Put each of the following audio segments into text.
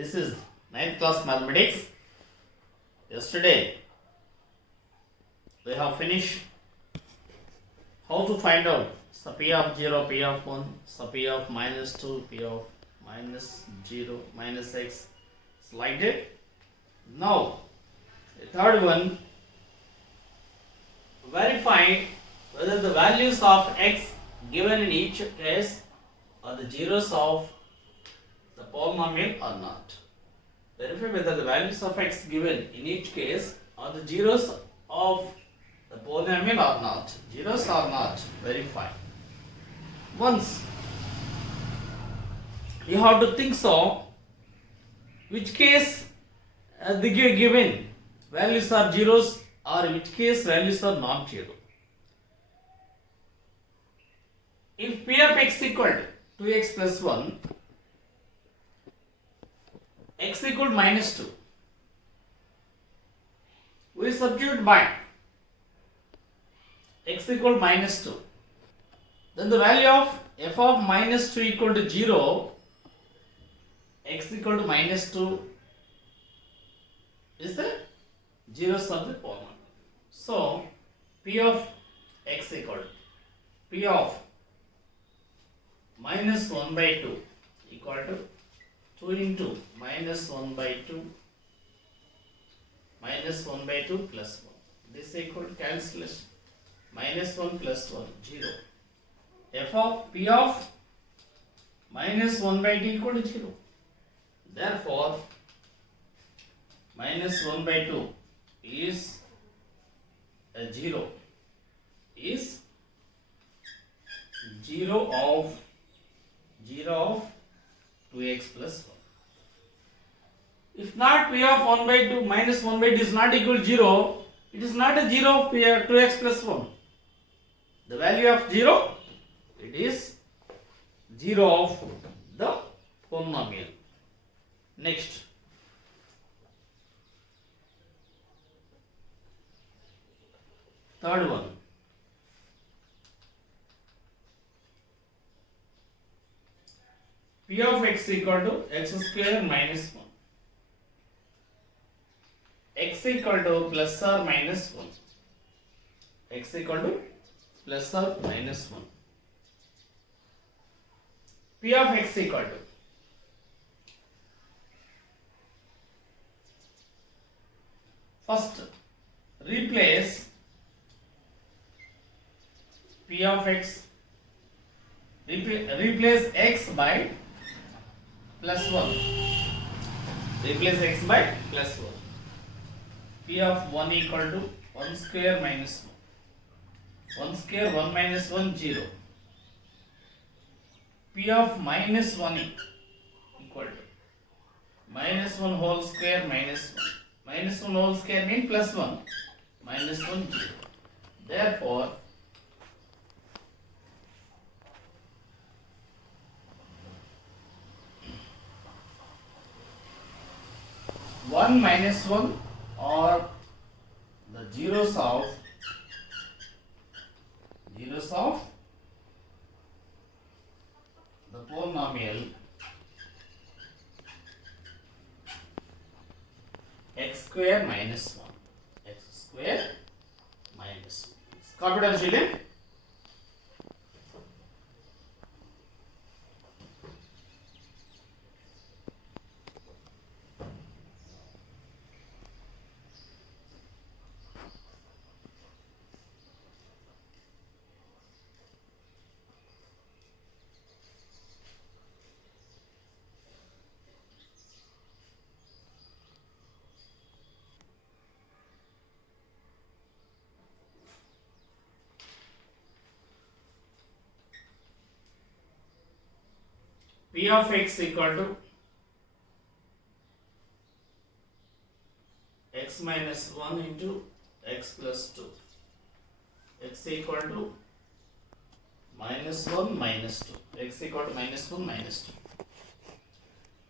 This is ninth class mathematics. Yesterday we have finished how to find out P of 0, P of 1, P of minus 2, P of minus 0, minus x. It's like that. Now the third one, verify whether the values of x given in each case are the zeros of the polynomial or not. Verify whether the values of x given in each case are the zeros of the polynomial or not. Zeros or not, verify. Once you have to think so, which case the given values are zeros or in which case values are not zero. If P of x equal to 2x plus 1, x equal to minus 2, we substitute by x equal to minus 2. Then the value of f of minus 2 equal to 0, x equal to minus 2 is the zeros of the polynomial. So P of x equal to P of minus 1 by 2 equal to 2 into minus 1 by 2 minus 1 by 2 plus 1. This equal to cancellation. Minus 1 plus 1, 0. F of P of minus 1 by 2 equal to 0. Therefore, minus 1 by 2 is a 0. Is 0 of 2x plus 1. If not P of 1 by 2 minus 1 by 2 is not equal to 0, it is not a 0 of 2x plus 1. The value of 0, it is 0 of the polynomial. Next, third one. P of x equal to x square minus 1. X equal to plus or minus 1. X equal to plus or minus 1. P of x equal to first replace P of x, replace x by plus 1. Replace x by plus 1. P of 1 equal to 1 square minus 1. 1 square 1 minus 1 0. P of minus 1 equal to minus 1 whole square minus 1. Minus 1 whole square means plus 1. Minus 1 0. Therefore, one minus 1 or the zeros of the polynomial x square minus 1. X square minus 1. Copy down, children. P of x equal to x minus 1 into x plus 2. X equal to minus 1 minus 2. X equal to minus 1 minus 2.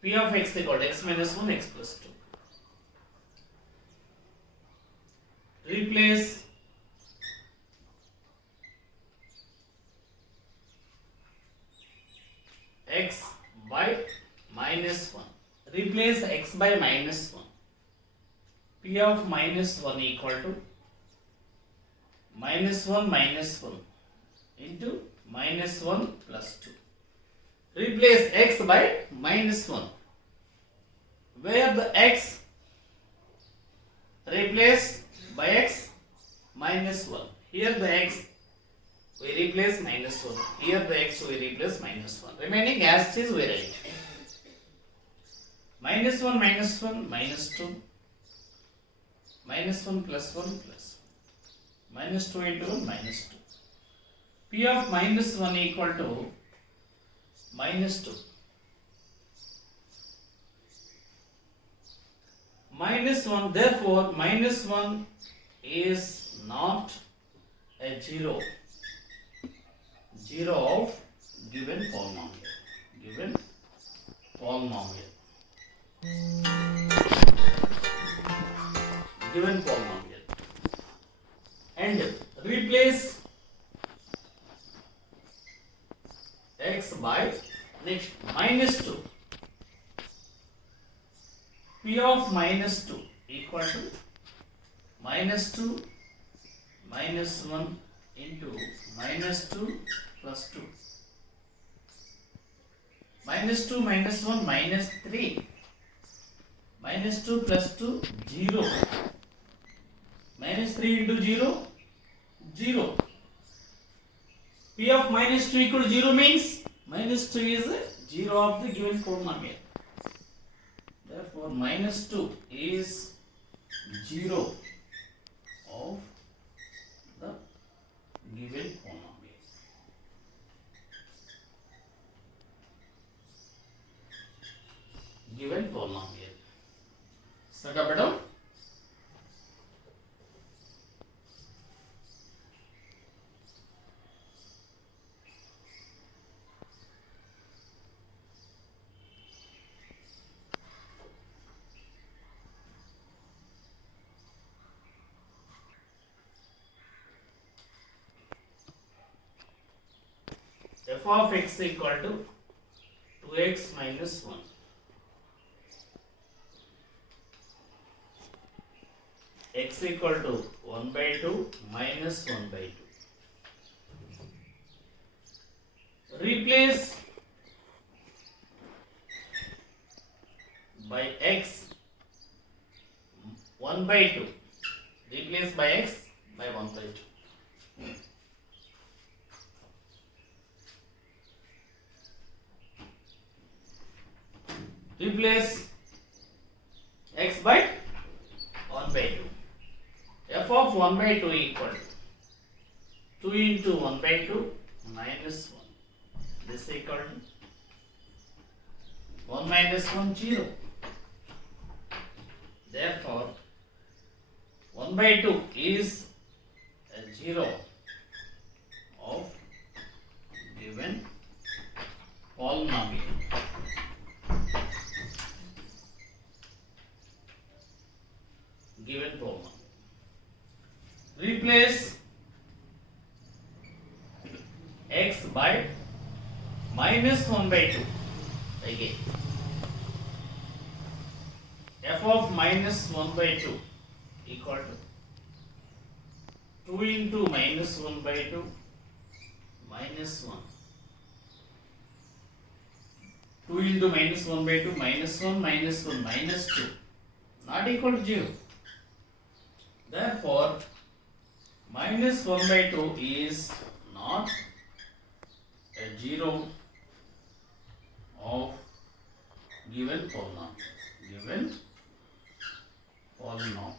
P of x equal to x minus 1 x plus 2. Replace x by minus 1. replace x by minus 1. P of minus 1 equal to minus 1 into minus 1 plus 2. Replace x by minus 1. Where the x replace by x minus 1. Here the x we replace minus 1. Here the x we replace minus 1. Remaining as is we write. Minus 1 minus 1 minus 2. Minus 1 plus 1 plus 1. Minus 2 into 1 minus 2. P of minus 1 equal to minus 2. Minus 1, therefore minus 1 is not a zero of given polynomial. Given polynomial. Given polynomial. And replace x by next minus 2. P of minus 2 equal to minus 2 minus 1 into minus 2 plus 2. Minus 2 minus 1 minus 3. Minus 2 plus 2 0. Minus 3 into 0 0. P of minus 2 equal to 0 means minus 2 is 0 of the given polynomial. Therefore, minus 2 is 0 of the given polynomial. Given polynomial. Set up it up. F of x equal to 2x minus 1. X equal to 1 by 2 minus 1 by 2. Replace by x 1 by 2. Replace by x by 1 by 2. Replace x by 1 by 2. F of 1 by 2 equal to 2 into 1 by 2 minus 1. This equal to 1 minus 1 0. Therefore, 1 by 2 is a 0 of given polynomial. Given polynomial. Replace x by minus 1 by 2 again. F of minus 1 by 2 equal to 2 into minus 1 by 2 minus 1. 2 into minus 1 by 2 minus 1 minus 1 minus 2 not equal to 0. Therefore, minus 1 by 2 is not a 0 of given polynomial. Given polynomial.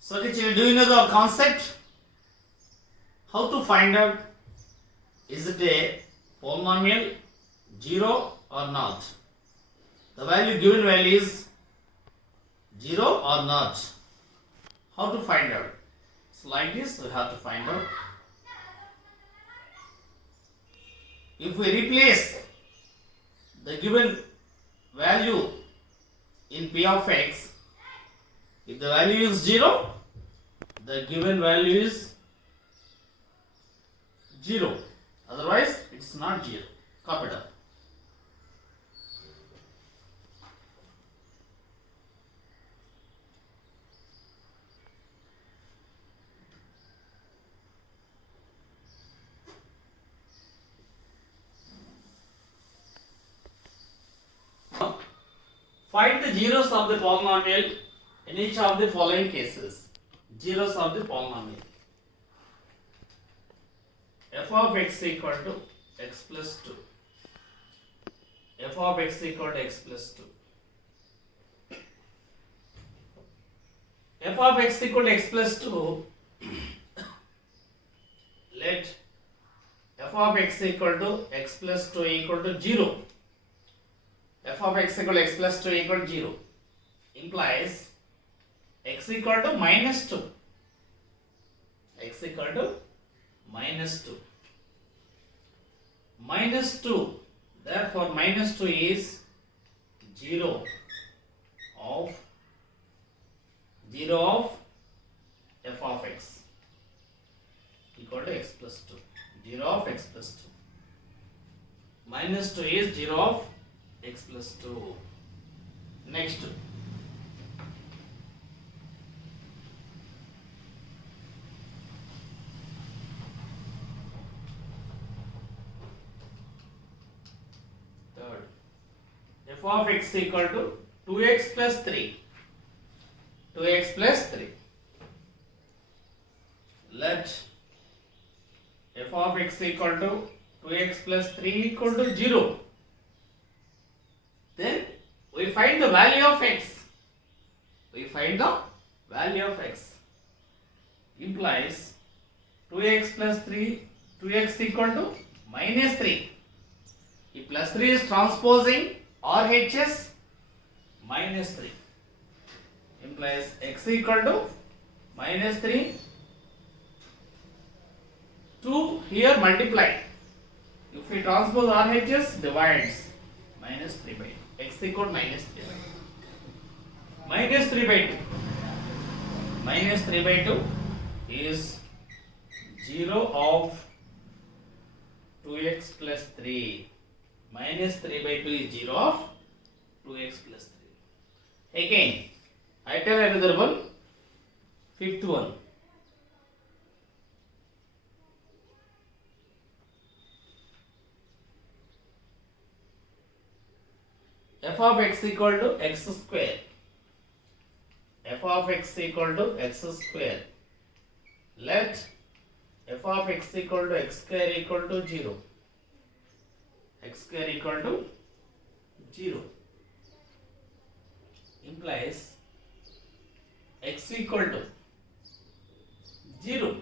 So, teacher, do you know the concept? How to find out is it a polynomial 0 or not? The value given value is 0 or not? How to find out? So like this we have to find out. If we replace the given value in P of x, if the value is 0, the given value is 0. Otherwise, it's not 0. Copy it up. Find the zeros of the polynomial in each of the following cases. Zeros of the polynomial. F of x equal to x plus 2. F of x equal to x plus 2. F of x equal to x plus 2. Let f of x equal to x plus 2 equal to 0. F of x equal to x plus 2 equal to 0 implies x equal to minus 2. X equal to minus 2. Minus 2. Therefore, minus 2 is 0 of f of x equal to x plus 2. 0 of x plus 2. Minus 2 is 0 of x plus 2. Next. Third. F of x equal to 2x plus 3. 2x plus 3. Let f of x equal to 2x plus 3 equal to 0. Then we find the value of x. We find the value of x. Implies 2x plus 3, 2x equal to minus 3. If plus 3 is transposing RHS, minus 3. Implies x equal to minus 3. 2 here multiply. If we transpose RHS, divides. Minus 3 by 2. X equal to minus 3 by 2. Minus 3 by 2. Minus 3 by 2 is 0 of 2x plus 3. Minus 3 by 2 is 0 of 2x plus 3. Again, I tell another one. Fifth one. F of x equal to x square. F of x equal to x square. Let f of x equal to x square equal to 0. X square equal to 0 implies x equal to 0.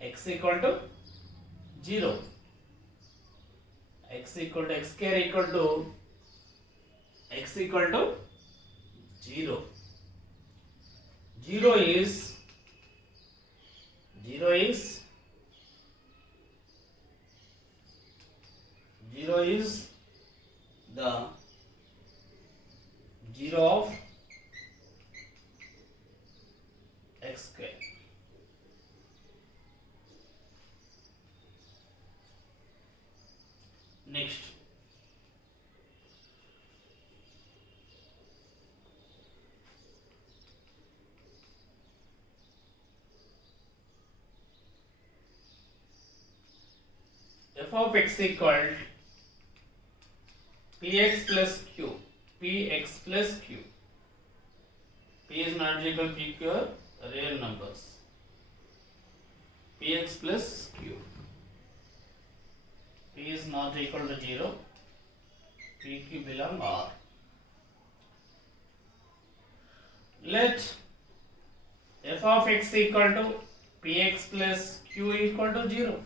X equal to 0. X equal to x square equal to x equal to 0. 0 is the 0 of x square. Next. F of x equal px plus q. Px plus q. P is not equal to pq are real numbers. Px plus q. P is not equal to 0. Pq belong R. Let f of x equal to px plus q equal to 0.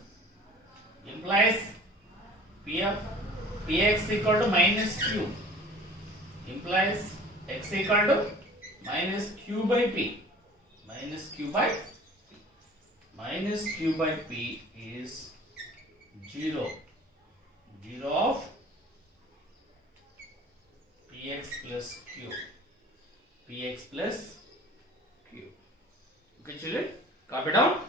Implies px equal to minus q. Implies x equal to minus q by p. Minus q by p. Minus q by p is 0. 0 of px plus q. Px plus q. Okay, children, copy down.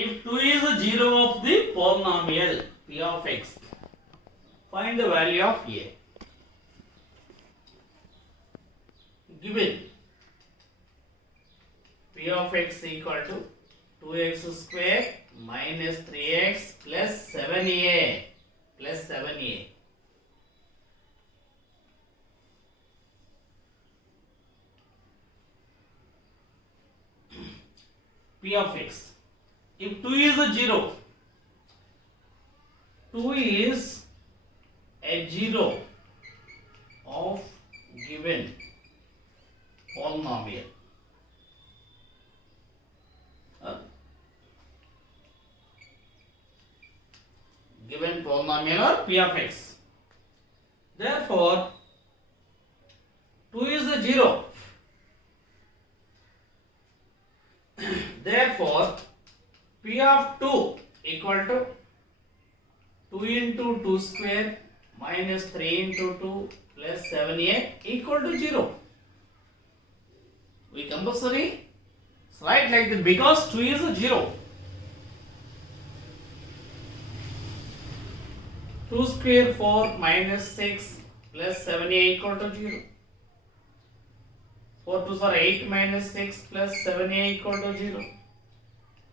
If 2 is a 0 of the polynomial p of x, find the value of a. given P of x equal to 2x square minus 3x plus 7a plus 7a. P of x. If 2 is a 0, 2 is a 0 of given polynomial. Given polynomial or P of x. Therefore, 2 is a 0. Therefore, P of 2 equal to 2 into 2 square minus 3 into 2 plus 7a equal to 0. We compulsory write like this because 2 is a 0. 2 square 4 minus 6 plus 7a equal to 0. 4 2s are 8 minus 6 plus 7a equal to 0.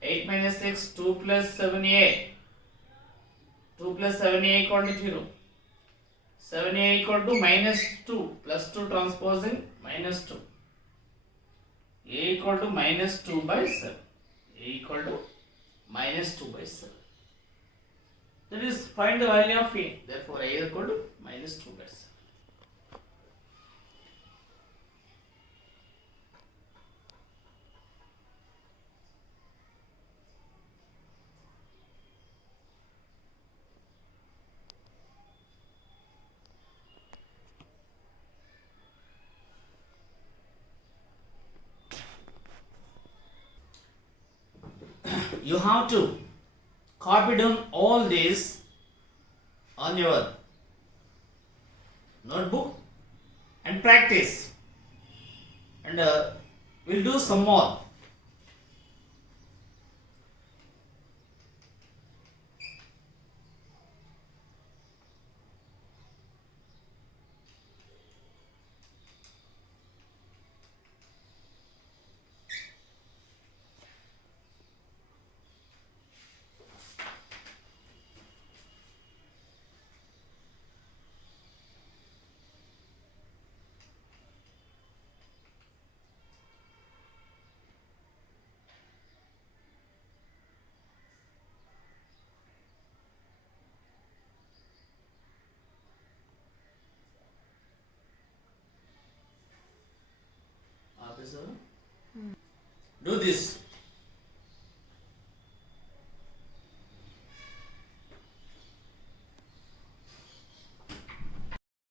8 minus 6, 2 plus 7a. 2 plus 7a equal to 0. 7a equal to minus 2 plus 2 transposing minus 2. A equal to minus 2 by 7. A equal to minus 2 by 7. That is, find the value of A. Therefore, A is equal to minus 2 by 7. You have to copy down all these on your notebook and practice, and we'll do some more. Officer, do this.